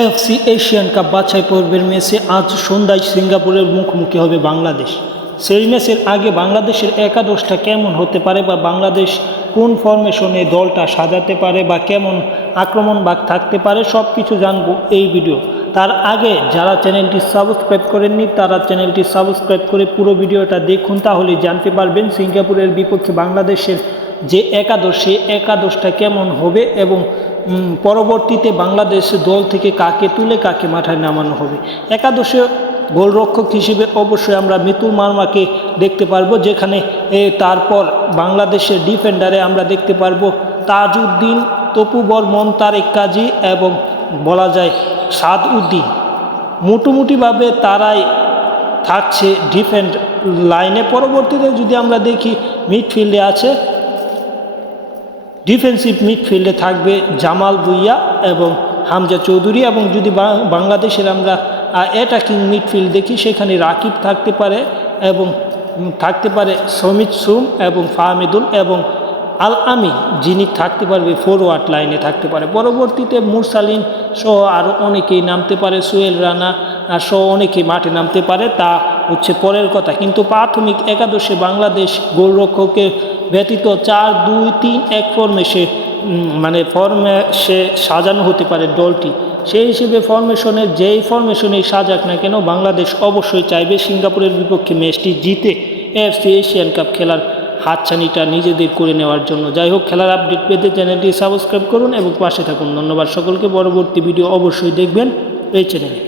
AFC Asian cup বাছাই পর্বের ম্যাচে আজ সন্ধ্যায় সিঙ্গাপুরের মুখোমুখি হবে বাংলাদেশ। সেই ম্যাচের আগে বাংলাদেশের একাদশটা কেমন হতে পারে বা বাংলাদেশ কোন ফরমেশনে দলটা সাজাতে পারে বা কেমন আক্রমণ ভাগ থাকতে পারে সব কিছু জানবো এই ভিডিও। তার আগে যারা চ্যানেলটি সাবস্ক্রাইব করেননি তারা চ্যানেলটি সাবস্ক্রাইব করে পুরো ভিডিওটা দেখুন, তাহলে জানতে পারবেন সিঙ্গাপুরের বিপক্ষে বাংলাদেশের যে একাদশ সেই একাদশটা কেমন হবে এবং পরবর্তীতে বাংলাদেশ দল থেকে কাকে তুলে কাকে মাঠায় নামানো হবে। একাদশে গোলরক্ষক হিসেবে অবশ্যই আমরা মিতুল মার্মাকে দেখতে পারবো, যেখানে তারপর বাংলাদেশের ডিফেন্ডারে আমরা দেখতে পারবো তাজউদ্দিন, তপু বর্মন, তারেক কাজী এবং বলা যায় সাদউদ্দিন। মোটামুটিভাবে তারাই থাকছে ডিফেন্ড লাইনে। পরবর্তীতে যদি আমরা দেখি মিডফিল্ডে আছে, ডিফেন্সিভ মিডফিল্ডে থাকবে জামাল ভুঁইয়া এবং হামজা চৌধুরী, এবং যদি বাংলাদেশের আমরা অ্যাটাকিং মিডফিল্ড দেখি সেখানে রাকিব থাকতে পারে এবং থাকতে পারে সমিত সুম এবং ফাহমিদুল এবং আল আমিন, যিনি থাকতে পারবে ফরওয়ার্ড লাইনে থাকতে পারে। পরবর্তীতে মুরসালিন সহ আরও অনেকেই নামতে পারে, সোহেল রানা সহ অনেকেই মাঠে নামতে পারে, তা হচ্ছে পরের কথা। কিন্তু প্রাথমিক একাদশে বাংলাদেশ গোলরক্ষকের ব্যতীত 4-2-3-1 ফর্মেশে সাজানো হতে পারে দলটি। সেই হিসেবে যেই ফরমেশনে সাজাক না কেন বাংলাদেশ অবশ্যই চাইবে সিঙ্গাপুরের বিপক্ষে ম্যাচটি জিতে এএফসি এশিয়ান কাপ খেলার হাতছানিটা নিজেদের করে নেওয়ার জন্য। যাই হোক, খেলার আপডেট পেতে চ্যানেলটি সাবস্ক্রাইব করুন এবং পাশে থাকুন। ধন্যবাদ সকলকে। পরবর্তী ভিডিও অবশ্যই দেখবেন এই চ্যানেলে।